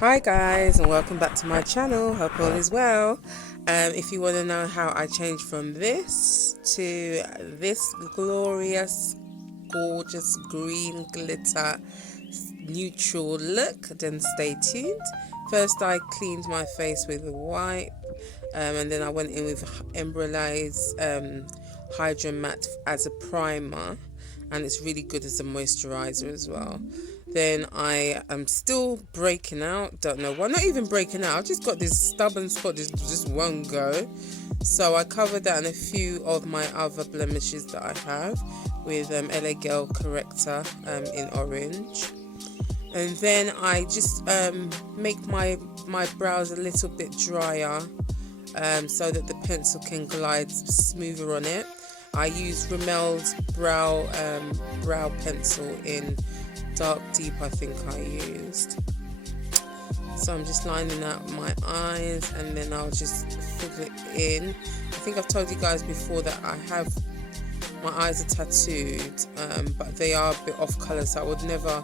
Hi guys, and welcome back to my channel. Hope all is well. If you want to know how I changed from this to this glorious, gorgeous green glitter neutral look, then stay tuned. First I cleaned my face with a wipe, and then I went in with Embryolisse Hydra-mat as a primer, and it's really good as a moisturizer as well. Then I am still breaking out, don't know why, not even breaking out, I just got this stubborn spot, just won't go. So I covered that and a few of my other blemishes that I have with LA Girl Corrector in orange. And then I just make my brows a little bit drier so that the pencil can glide smoother on it. I use Rimmel's brow pencil in dark deep, I think I used. So I'm just lining up my eyes and then I'll just fill it in. I think I've told you guys before that my eyes are tattooed, but they are a bit off colour, so I would never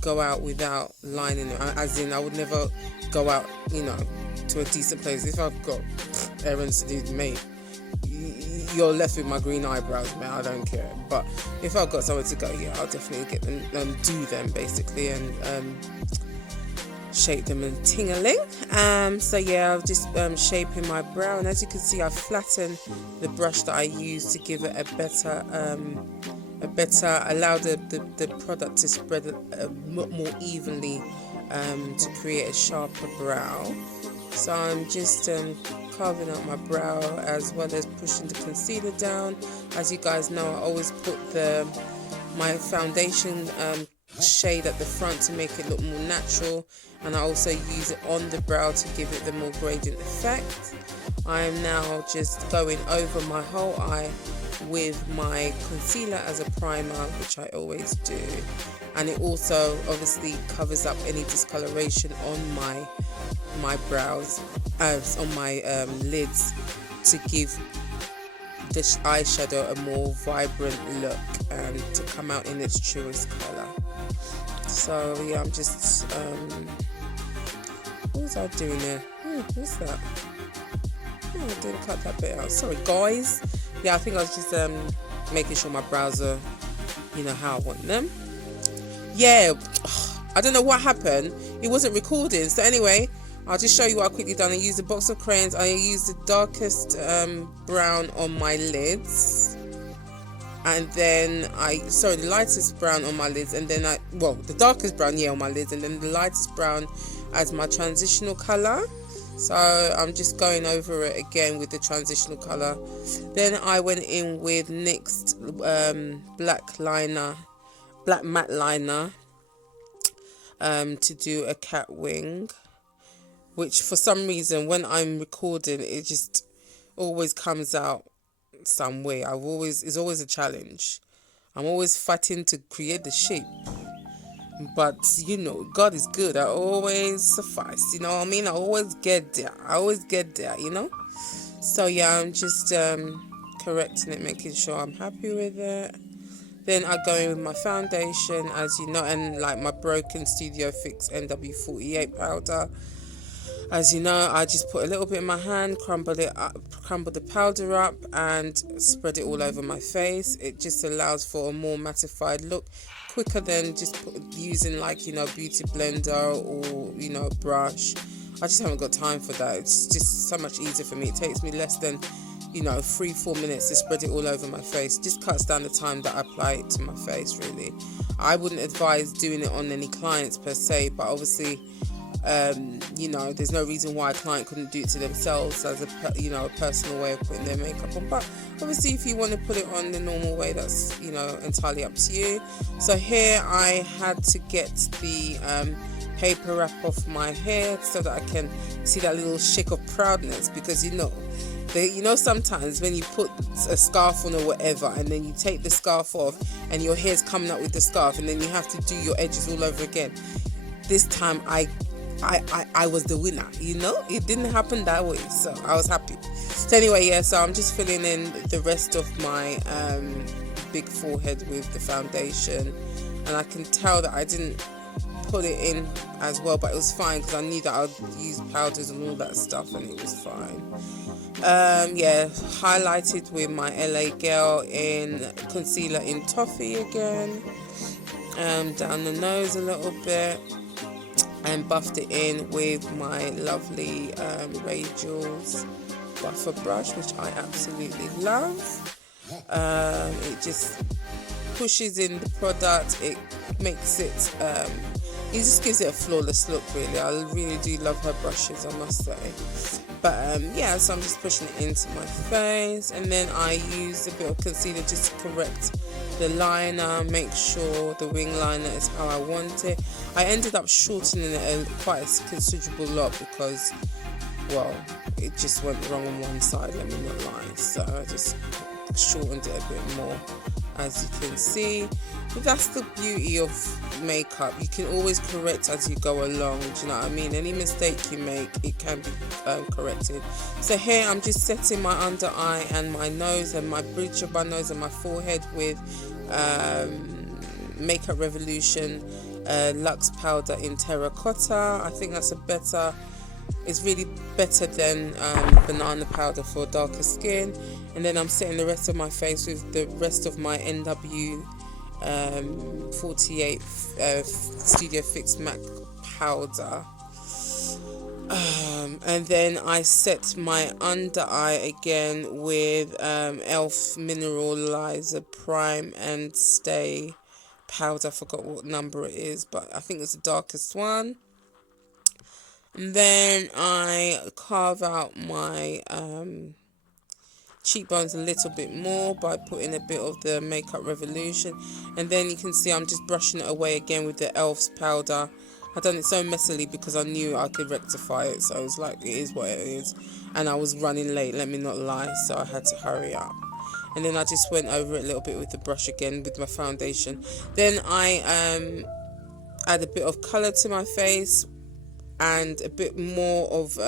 go out without lining it, as in I would never go out, to a decent place. If I've got errands to do, mate, you're left with my green eyebrows, man. I don't care. But if I've got somewhere to go, yeah, I'll definitely get them, do them basically, and shape them and ting-a-ling. So yeah, I'm just shaping my brow, and as you can see, I've flattened the brush that I use to give it a better allow the product to spread more evenly, to create a sharper brow. So I'm just carving out my brow as well as pushing the concealer down. As you guys know, I always put my foundation shade at the front to make it look more natural, and I also use it on the brow to give it the more gradient effect. I am now just going over my whole eye with my concealer as a primer, which I always do, and it also obviously covers up any discoloration on my brows, on my lids, to give this eyeshadow a more vibrant look and to come out in its truest color. So yeah, I'm just what was I doing there? What's that? Oh, I didn't cut that bit out, sorry guys. Yeah, I think I was just making sure my brows are how I want them. Yeah, I don't know what happened, it wasn't recording. So anyway, I'll just show you what I quickly done. I used a box of crayons. I used the darkest brown on my lids, and then the lightest brown on my lids, and then the darkest brown, on my lids, and then the lightest brown as my transitional color. So I'm just going over it again with the transitional color. Then I went in with NYX's black matte liner, to do a cat wing, which for some reason when I'm recording it just always comes out some way. It's always a challenge. I'm always fighting to create the shape, but God is good. I always suffice, you know what I mean? I always get there, So yeah, I'm just correcting it, making sure I'm happy with it. Then I go in with my foundation, as you know, and like my broken Studio Fix NW48 powder. As you know, I just put a little bit in my hand, crumble the powder up, and spread it all over my face. It just allows for a more mattified look, quicker than just using beauty blender or a brush. I just haven't got time for that. It's just so much easier for me. It takes me less than 3-4 minutes to spread it all over my face. Just cuts down the time that I apply it to my face, really. I wouldn't advise doing it on any clients per se, but obviously there's no reason why a client couldn't do it to themselves as a personal way of putting their makeup on. But obviously if you want to put it on the normal way, that's entirely up to you. So here I had to get the paper wrap off my hair so that I can see that little shake of proudness, because sometimes when you put a scarf on or whatever, and then you take the scarf off and your hair's coming up with the scarf, and then you have to do your edges all over again. This time I was the winner, it didn't happen that way, so I was happy. So anyway, yeah, so I'm just filling in the rest of my big forehead with the foundation, and I can tell that I didn't put it in as well, but it was fine because I knew that I'd use powders and all that stuff, and it was fine. Yeah, highlighted with my LA Girl in concealer in Toffee again, down the nose a little bit, and buffed it in with my lovely Radials buffer brush, which I absolutely love. It just pushes in the product, it makes it, it just gives it a flawless look really. I really do love her brushes, I must say. But yeah, so I'm just pushing it into my face, and then I use a bit of concealer just to correct the liner, make sure the wing liner is how I want it. I ended up shortening it quite a considerable lot because, well, it just went wrong on one side, let me not lie. So I just shortened it a bit more, as you can see. But that's the beauty of makeup. You can always correct as you go along, do you know what I mean? Any mistake you make, it can be corrected. So here I'm just setting my under eye and my nose and my bridge of my nose and my forehead with Makeup Revolution Luxe powder in Terracotta. I think that's it's really better than banana powder for darker skin. And then I'm setting the rest of my face with the rest of my NW 48 Studio Fix MAC powder. And then I set my under eye again with e.l.f. Mineralizer Prime and Stay powder. I forgot what number it is, but I think it's the darkest one. And then I carve out my cheekbones a little bit more by putting a bit of the Makeup Revolution, and then you can see I'm just brushing it away again with the e.l.f.'s powder. I done it so messily because I knew I could rectify it, so I was like, it is what it is, and I was running late, let me not lie, so I had to hurry up. And then I just went over it a little bit with the brush again with my foundation. Then I add a bit of colour to my face and a bit more of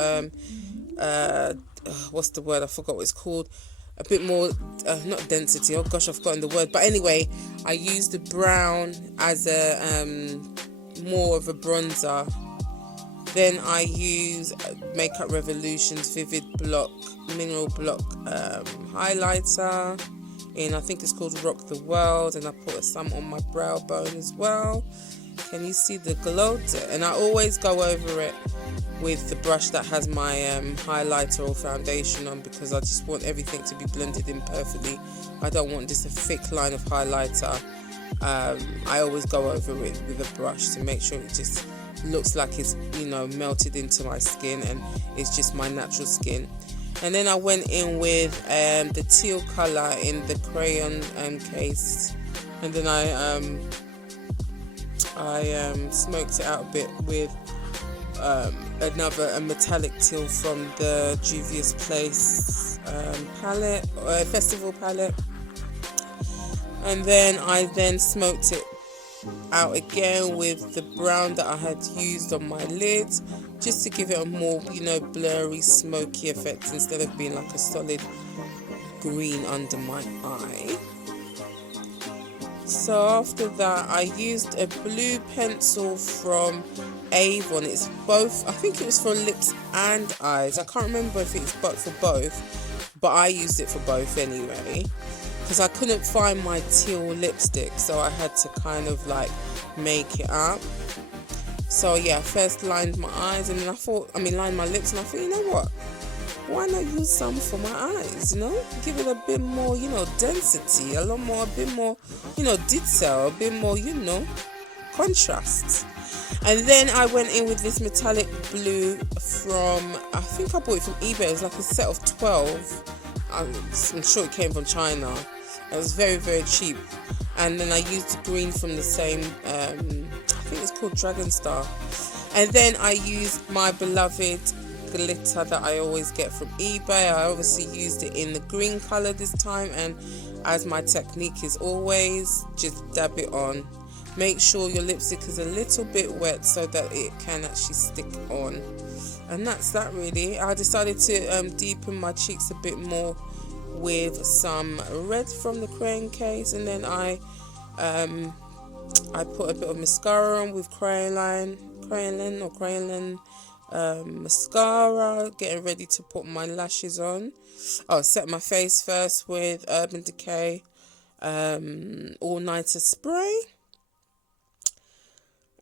what's the word, I forgot what it's called, a bit more not density, oh gosh, I've forgotten the word, but anyway, I used the brown as a more of a bronzer. Then I use Makeup Revolution's Vivid Block Mineral Block highlighter in, I think it's called Rock the World, and I put some on my brow bone as well. Can you see the glow? And I always go over it with the brush that has my highlighter or foundation on, because I just want everything to be blended in perfectly. I don't want just a thick line of highlighter. I always go over it with a brush to make sure it just looks like it's, you know, melted into my skin and it's just my natural skin. And then I went in with the teal colour in the Crayon case, and then I smoked it out a bit with a metallic teal from the Juvias Place palette, festival palette. And then I smoked it out again with the brown that I had used on my lids, just to give it a more, you know, blurry, smoky effect instead of being like a solid green under my eye. So after that, I used a blue pencil from Avon. It's both, I think it was for lips and eyes. I can't remember if it's for both, but I used it for both anyway, because I couldn't find my teal lipstick, so I had to kind of like make it up. So yeah, first lined my eyes, and then lined my lips, and I thought, you know what? Why not use some for my eyes, you know? Give it a bit more, you know, density, a bit more, you know, detail, a bit more, you know, contrast. And then I went in with this metallic blue from, I think I bought it from eBay. It was like a set of 12. I'm sure it came from China. It was very, very cheap. And then I used the green from the same, I think it's called Dragon Star. And then I used my beloved glitter that I always get from eBay. I obviously used it in the green color this time, and as my technique is always, just dab it on. Make sure your lipstick is a little bit wet so that it can actually stick on. And that's that really. I decided to deepen my cheeks a bit more with some red from the Crayon case, and then I I put a bit of mascara on with Kryolan mascara, getting ready to put my lashes on. I'll set my face first with Urban Decay all nighter spray,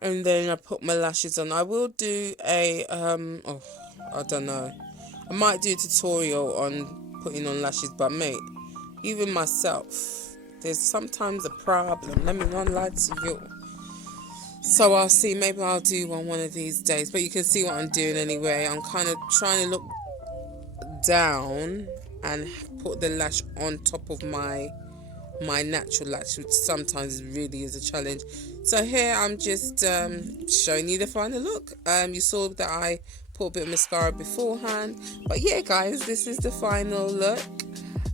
and then I put my lashes on. I will do a I don't know, I might do a tutorial on putting on lashes, but mate, even myself, there's sometimes a problem, let me not lie to you. So I'll see, maybe I'll do one of these days, but you can see what I'm doing anyway. I'm kind of trying to look down and put the lash on top of my natural lash, which sometimes really is a challenge. So here I'm just showing you the final look. You saw that I put a bit of mascara beforehand, but yeah guys, this is the final look.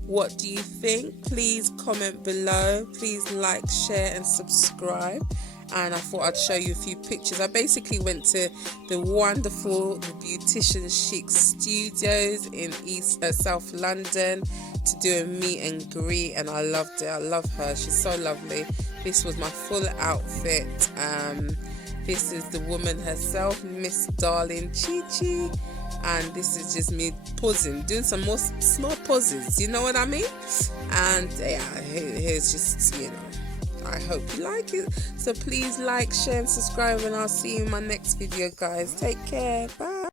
What do you think? Please comment below. Please like, share and subscribe. And I thought I'd show you a few pictures. I basically went to the Beautician Chic Studios in South London to do a meet and greet, and I loved it. I love her, she's so lovely. This was my full outfit. This is the woman herself, Miss Darling Chi, and this is just me posing, doing some more small poses, you know what I mean? And yeah, here's just, you know, I hope you like it. So please like, share and subscribe, and I'll see you in my next video guys. Take care. Bye.